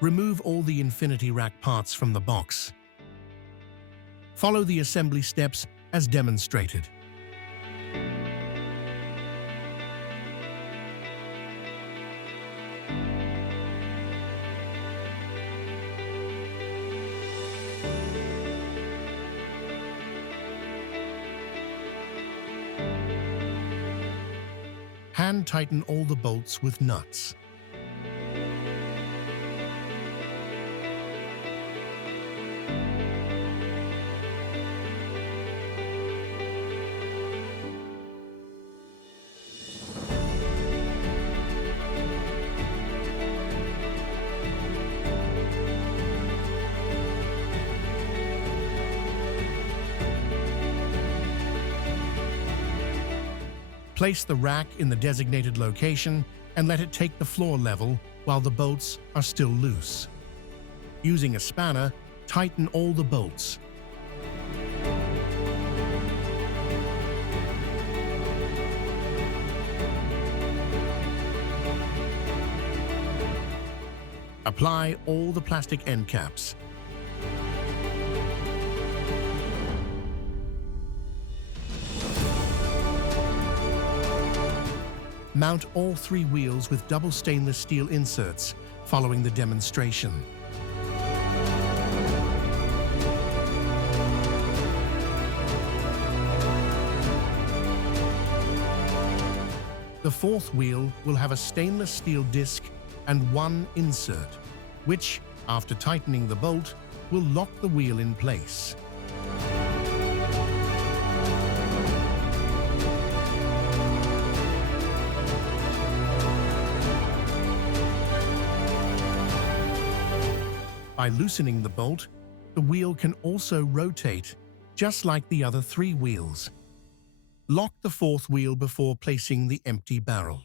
Remove all the infinity rack parts from the box. Follow the assembly steps as demonstrated. Hand tighten all the bolts with nuts. Place the rack in the designated location and let it take the floor level while the bolts are still loose. Using a spanner, tighten all the bolts. Apply all the plastic end caps. Mount all 3 wheels with double stainless steel inserts, following the demonstration. The 4th wheel will have a stainless steel disc and 1 insert, which, after tightening the bolt, will lock the wheel in place. By loosening the bolt, the wheel can also rotate, just like the other 3 wheels. Lock the 4th wheel before placing the empty barrel.